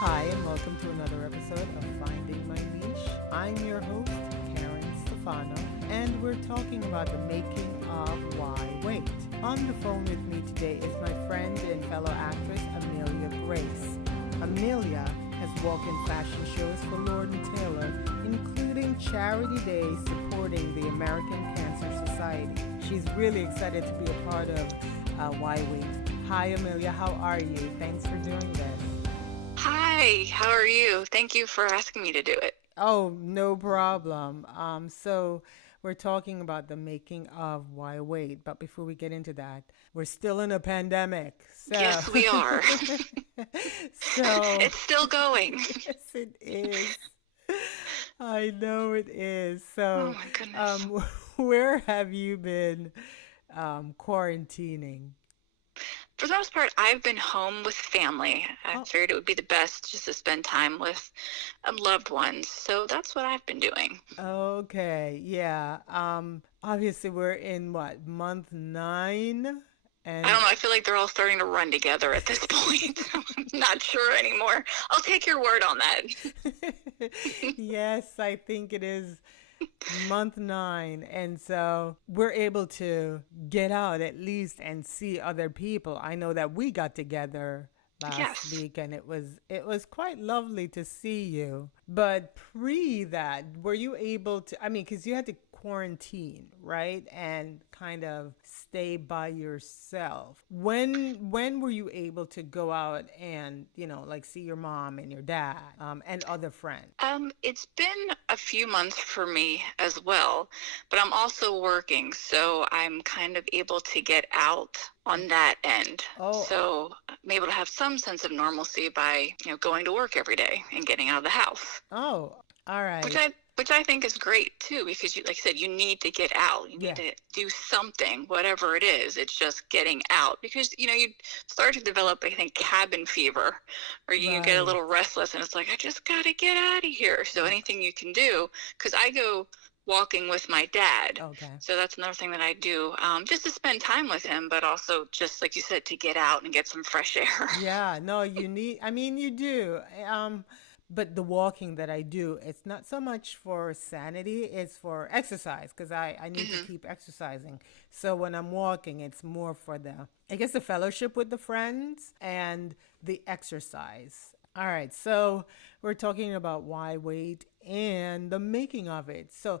Hi, and welcome to another episode of Finding My Niche. I'm your host, Karen Stefano, and we're talking about the making of Why Wait. On the phone with me today is my friend and fellow actress, Amelia Grace. Amelia has walked in fashion shows for Lord & Taylor, including Charity Days supporting the American Cancer Society. She's really excited to be a part of Why Wait. Hi, Amelia. How are you? Thanks for doing this. Hi, how are you? Thank you for asking me to do it. Oh, no problem. So we're talking about the making of Why Wait, but before we get into that, we're still in a pandemic. So, Yes, we are. so It's still going. yes, it is. I know it is. Oh So, my goodness. um, where have you been quarantining? For the most part, I've been home with family. I Oh, figured it would be the best just to spend time with loved ones. So that's what I've been doing. okay, yeah. Obviously we're in what, month nine? I don't And know. I feel like they're all starting to run together at this point. I'm not sure anymore. I'll take your word on that. yes, I think it is month nine. And so we're able to get out at least and see other people. I know that we got together last Yes. week and it was quite lovely to see you. But pre that, were you able to, I mean, because you had to quarantine, right? And kind of stay by yourself. When were you able to go out and, like see your mom and your dad and other friends? It's been a few months for me as well, but I'm also working, so I'm kind of able to get out on that end. Oh, So I'm able to have some sense of normalcy by, going to work every day and getting out of the house, oh, all which right. I think is great too, because you, like I said, you need to get out. You need Yeah. to do something, whatever it is. It's just getting out because, you start to develop, I think, cabin fever, or you get a Right. little restless and it's like, I just got to get out of here. So anything you can do, because I go walking with my dad. Okay. So that's another thing that I do, just to spend time with him, but also just like you said, to get out and get some fresh air. Yeah, no, I mean, you do. But the walking that I do, it's not so much for sanity, it's for exercise because I need to hmm keep exercising. So when I'm walking, it's more for I guess, the fellowship with the friends and the exercise. All right, so we're talking about why wait and the making of it. So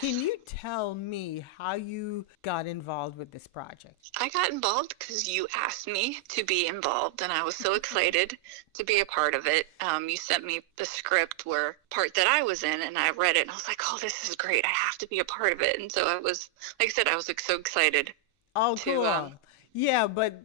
can Yes. you tell me how you got involved with this project? I got involved because you asked me to be involved, and I was so excited to be a part of it. You sent me the script where part that I was in, and I read it, and I was like, "Oh, this is great! I have to be a part of it." And so I was, like I said, I was like, so excited Oh, to. cool. Yeah, but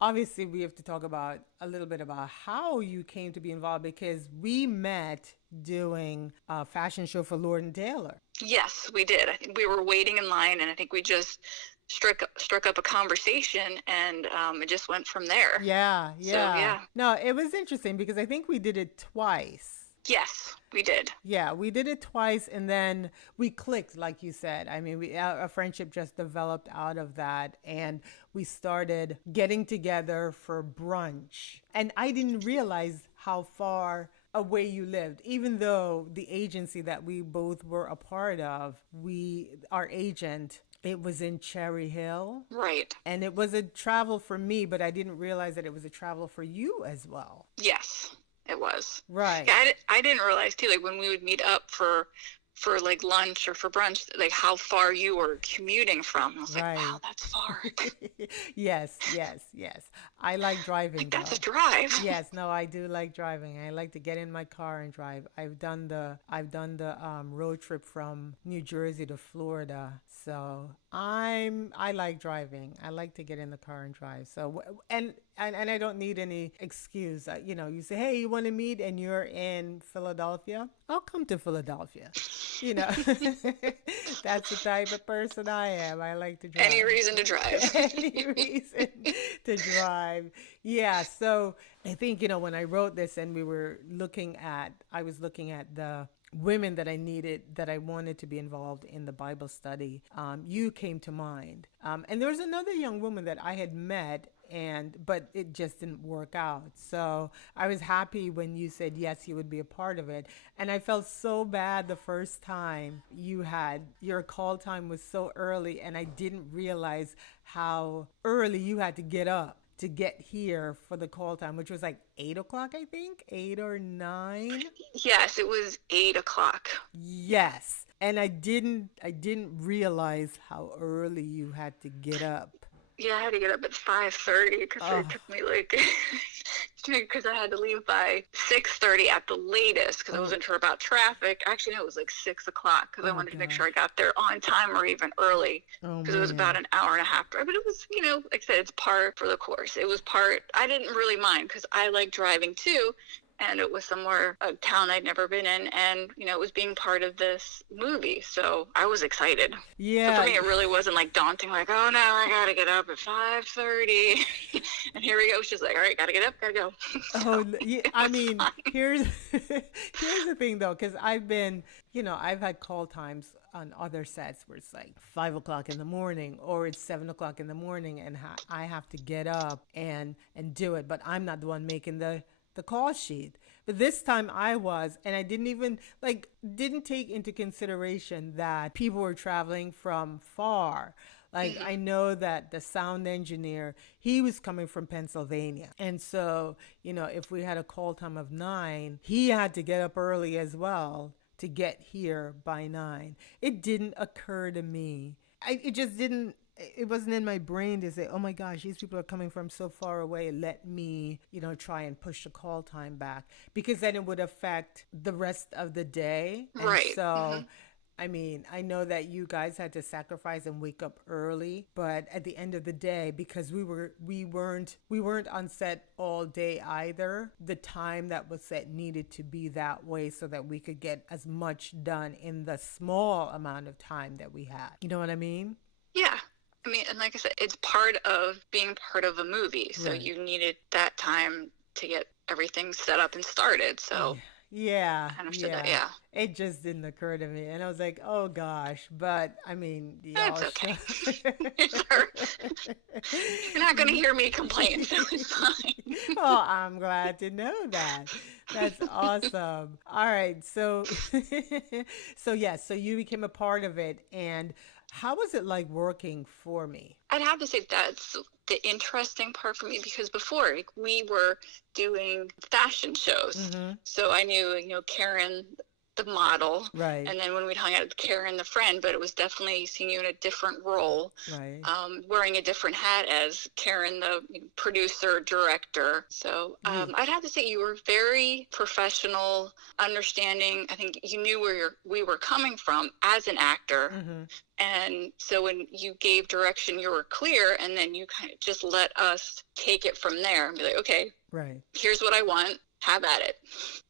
obviously we have to talk about a little bit about how you came to be involved because we met doing a fashion show for Lord and Taylor. Yes, we did. I think we were waiting in line, and I think we just struck up a conversation, and it just went from there. Yeah, So yeah. yeah, No, it was interesting because I think we did it twice. yes, we did. Yeah, we did it twice and then we clicked, like you said. I mean, a friendship just developed out of that and we started getting together for brunch. And I didn't realize how far away you lived, even though the agency that we both were a part of, our agent, it was in Cherry Hill. Right. And it was a travel for me, but I didn't realize that it was a travel for you as well. Yes, it was. Yeah, Right. I didn't realize too, like when we would meet up for like lunch or for brunch, like how far you were commuting from. I was like, wow, Right. that's far. Yes, yes, yes. I like driving Like that's a though. drive. Yes, no, I do like driving. I like to get in my car and drive. I've done the road trip from New Jersey to Florida. So I like driving. I like to get in the car and drive. And I don't need any excuse. You say, "Hey, you want to meet?" and you're in Philadelphia. I'll come to Philadelphia. You know, that's the type of person I am. I like to Any drive. reason to drive. Any reason to drive. Yeah. So I think, when I wrote this and I was looking at the women that I wanted to be involved in the Bible study, you came to mind. And there was another young woman that I had met but it just didn't work out. So I was happy when you said yes, you would be a part of it. And I felt so bad the first time you had your call time was so early, and I didn't realize how early you had to get up to get here for the call time, which was like 8 o'clock, I think, 8 or 9. Yes, it was 8 o'clock. Yes. And I didn't realize how early you had to get up. Yeah, I had to get up at 5:30 because it Oh, took me like because I had to leave by 6:30 at the latest because I oh, wasn't sure about traffic. Actually, no, it was like 6 o'clock because I oh wanted to make sure I gosh. got there on time or even early Oh because it was about man. an hour and a half drive. But it was, like I said, it's part for the course. It was part. I didn't really mind because I like driving too. And it was somewhere, a town I'd never been in, and it was being part of this movie, so I was excited. So for Yeah. me, it really wasn't like daunting, like, oh no, I gotta get up at 5:30, and here we go. She's like, all right, gotta get up, gotta go. So Yeah, it I was mean, fine. here's the thing though, because I've had call times on other sets where it's like 5 o'clock in the morning or it's 7 o'clock in the morning, and I have to get up and do it, but I'm not the one making the call sheet. But this time I was, and I didn't take into consideration that people were traveling from far. Like I Hmm. know that the sound engineer, he was coming from Pennsylvania. And so, if we had a call time of 9, he had to get up early as well to get here by 9. It didn't occur to me. It just didn't, it wasn't in my brain to say, oh my gosh, these people are coming from so far away. Let me, try and push the call time back, because then it would affect the rest of the day. And Right. so, I mean, I know that you guys had to sacrifice and wake up early, but at the end of the day, because we weren't on set all day either, the time that was set needed to be that way so that we could get as much done in the small amount of time that we had. You know what I mean? Yeah. I mean, and like I said, it's part of being part of a movie, so Right. you needed that time to get everything set up and started. So Yeah. Yeah, I understood that. yeah. Yeah. It just didn't occur to me. And I was like, oh gosh. But I mean, It's y'all okay. should. It's all You're not going to hear me complain, so it's fine. Oh, I'm glad to know that. That's awesome. All right. So, so yes, so you became a part of it. And how was it like working for me? I'd have to say that's the interesting part for me because before, like, we were doing fashion shows. Mm-hmm. So I knew, Karen, the model, Right. and then when we'd hung out with Karen, the friend, but it was definitely seeing you in a different role, Right. wearing a different hat as Karen, the producer, director. So Yeah. I'd have to say you were very professional, understanding. I think you knew where we were coming from as an actor. Mm-hmm. And so when you gave direction, you were clear, and then you kind of just let us take it from there and be like, okay, Right. here's what I want. Have at it.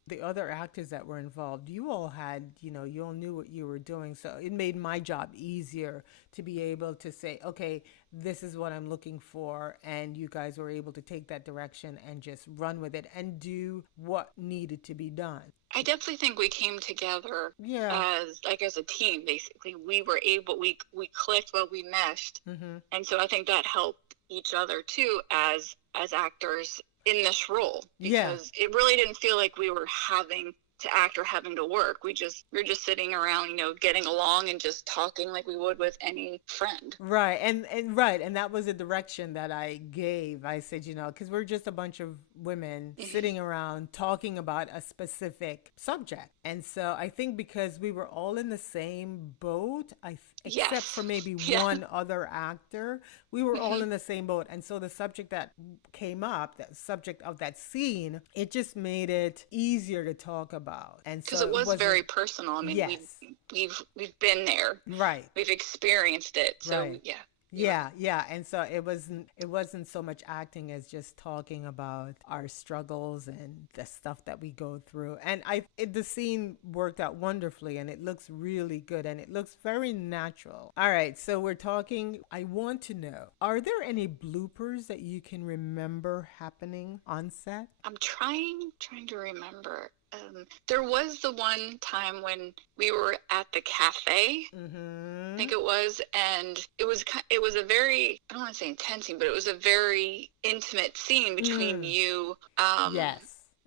The other actors that were involved, you all had, you all knew what you were doing. So it made my job easier to be able to say, okay, this is what I'm looking for. And you guys were able to take that direction and just run with it and do what needed to be done. I definitely think we came together Yeah. as a team. Basically, we were able, we clicked, well, we meshed, Mm-hmm. and so I think that helped each other too as actors in this role Yeah. because it really didn't feel like we were having to act or having to work. We were just sitting around, getting along and just talking like we would with any friend. Right. And that was the direction that I gave. I said, because we're just a bunch of women sitting around talking about a specific subject. And so I think because we were all in the same boat, except for Yes. maybe Yeah. one other actor, we were all Mhm. in the same boat. And so the subject that came up, that subject of that scene, it just made it easier to talk about. And Because so it it was very wasn't, personal. I mean, yes, we've been there, right. we've experienced it. So Right. yeah, you're right. Yeah, yeah. And so it wasn't so much acting as just talking about our struggles and the stuff that we go through. And the scene worked out wonderfully, and it looks really good, and it looks very natural. All right, so we're talking. I want to know, are there any bloopers that you can remember happening on set? I'm trying to remember. There was the one time when we were at the cafe, I think it was, and it was a very, I don't want to say intense scene, but it was a very intimate scene between you, Yes.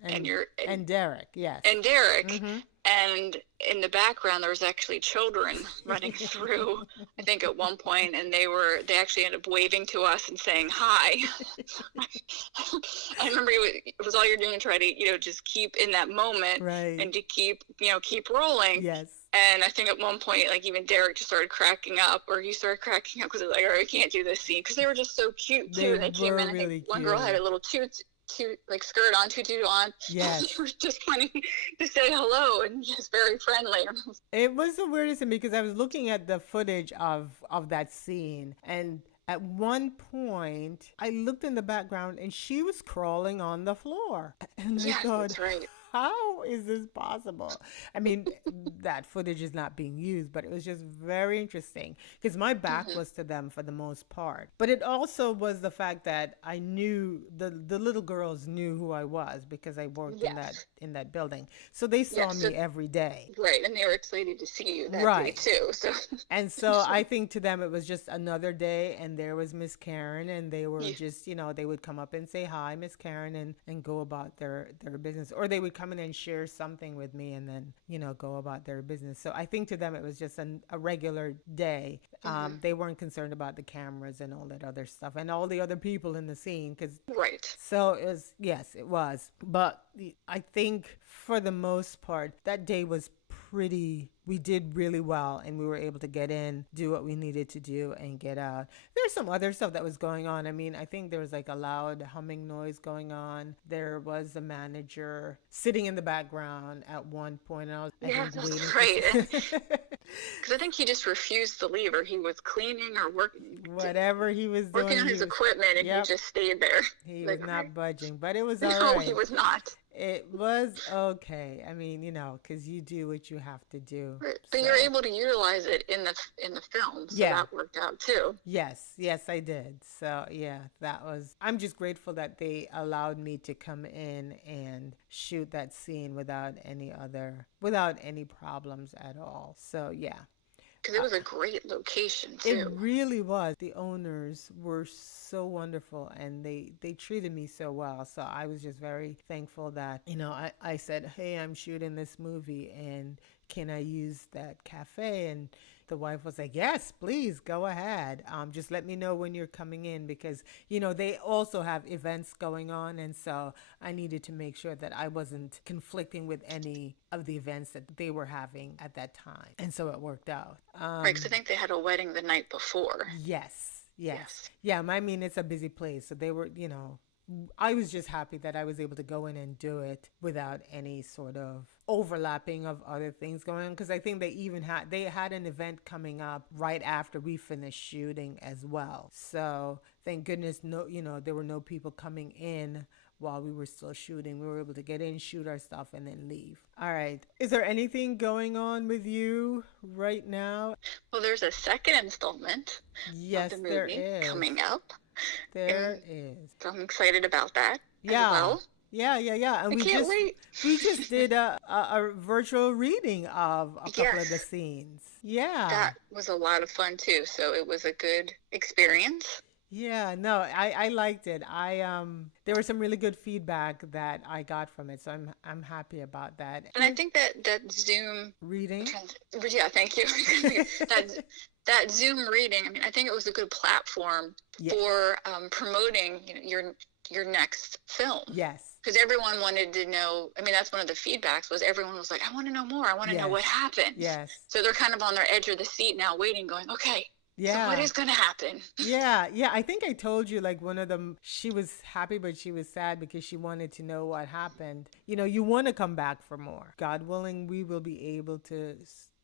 and Derek, yes. And Derek. And in the background, there was actually children running through, I think at one point, and they actually ended up waving to us and saying hi. I remember it was all you're doing to try to, just keep in that moment, right, and to keep rolling. Yes. And I think at one point, like, even Derek just started cracking up, or he started cracking up because like, all right, I can't do this scene, because they were just so cute too. They came in, I think one girl had a little like skirt on, tutu on. Yes. They were just wanting to say hello and just very friendly. It was the weirdest thing, because I was looking at the footage of that scene, and at one point I looked in the background and she was crawling on the floor. And I thought, that's right. How is this possible? I mean, that footage is not being used, but it was just very interesting, because my back was to them for the most part. But it also was the fact that I knew the little girls knew who I was, because I worked in that building. So they saw me every day. Right, and they were excited to see you that day too. So and so I think to them it was just another day, and there was Miss Karen, and they were just, they would come up and say hi, Miss Karen, and go about their business, or they would come in and share something with me, and then go about their business. So I think to them it was just a regular day. They weren't concerned about the cameras and all that other stuff and all the other people in the scene, so it was, yes, it was. But I think for the most part that day was we did really well, and we were able to get in, do what we needed to do, and get out. There's some other stuff that was going on. I mean, I think there was like a loud humming noise going on. There was a manager sitting in the background at one point. And that's right. Because I think he just refused to leave, or he was cleaning or working. Whatever he was doing. Working on his equipment, and he just stayed there. He was not budging, but it was all right. No, right. he was not. It was okay. I mean, because you do what you have to do. Right. But you're able to utilize it in the film, so that worked out too. Yes, I did. So I'm just grateful that they allowed me to come in and shoot that scene without any problems at all. So because it was a great location too. It really was. The owners were so wonderful, and they treated me so well. So I was just very thankful that, I said, hey, I'm shooting this movie, and can I use that cafe? And the wife was like, yes, please go ahead. Just let me know when you're coming in, because, they also have events going on. And so I needed to make sure that I wasn't conflicting with any of the events that they were having at that time. And so it worked out. Right, because I think they had a wedding the night before. Yes. Yeah, I mean, it's a busy place. So they were, I was just happy that I was able to go in and do it without any sort of overlapping of other things going on, because I think they had an event coming up right after we finished shooting as well. So thank goodness there were no people coming in while we were still shooting. We were able to get in, shoot our stuff, and then leave. All right. Is there anything going on with you right now? Well, there's a second installment of the movie there is. Coming up. There is. So I'm excited about that as well. Yeah. And I can't wait. We just did a virtual reading of a couple of the scenes. Yeah. That was a lot of fun too. So it was a good experience. Yeah, no, I liked it. There was some really good feedback that I got from it, so I'm happy about that. And I think that Zoom reading. Yeah, thank you. that Zoom reading. I mean, I think it was a good platform for promoting your next film. Yes. Because everyone wanted to know. I mean, that's one of the feedbacks was everyone was like, I want to know more. I want to know what happened. Yes. So they're kind of on their edge of the seat now, waiting, going, okay. Yeah. So what is going to happen? Yeah. I think I told you, like, one of them, she was happy, but she was sad because she wanted to know what happened. You want to come back for more. God willing, we will be able to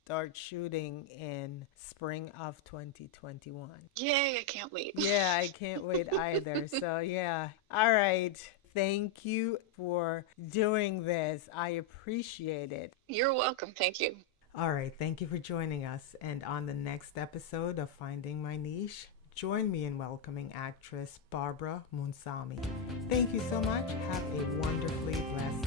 start shooting in spring of 2021. Yay, I can't wait. Yeah, I can't wait either. So, yeah. All right. Thank you for doing this. I appreciate it. You're welcome. Thank you. All right, thank you for joining us. And on the next episode of Finding My Niche, join me in welcoming actress Barbara Munsami. Thank you so much. Have a wonderfully blessed